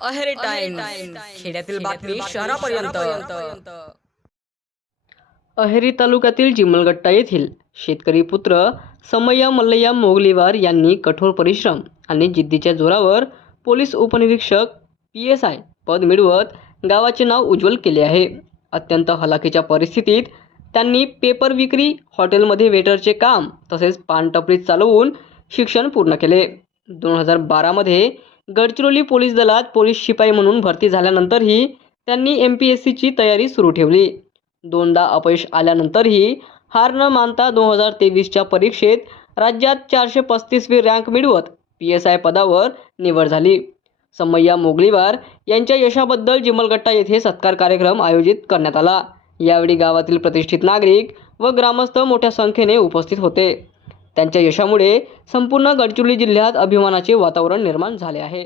Aheri times, खेड्यातील बातमी शहरापर्यंत। अहेरी तालुक्यातील चिमलगट्टा येथील शेतकरी पुत्र समय्या मल्लय्या मोगलीवार यांनी कठोर परिश्रम आणि जिद्दीच्या जोरावर पोलीस उपनिरीक्षक PSI पद मिळवत गावाचे नाव उज्ज्वल केले आहे। अत्यंत हलाखीच्या परिस्थितीत त्यांनी पेपर विक्री, हॉटेलमध्ये वेटरचे काम तसेच पानटपरी चालवून शिक्षण पूर्ण केले। 2012 मध्ये गडचिरोली पोलीस दलात पोलीस शिपाई म्हणून भरती झाल्यानंतरही त्यांनी MPSCची तयारी सुरू ठेवली। दोनदा अपयश आल्यानंतरही हार न मानता 2023च्या परीक्षेत राज्यात 435वी रँक मिळवत PSI पदावर निवड झाली। समय्या मोगलीवार यांच्या यशाबद्दल चिमलगट्टा येथे सत्कार कार्यक्रम आयोजित करण्यात आला। यावेळी गावातील प्रतिष्ठित नागरिक व ग्रामस्थ मोठ्या संख्येने उपस्थित होते। त्यांच्या यशामुळे संपूर्ण गडचिरोली जिल्ह्यात अभिमानाचे वातावरण निर्माण झाले आहे।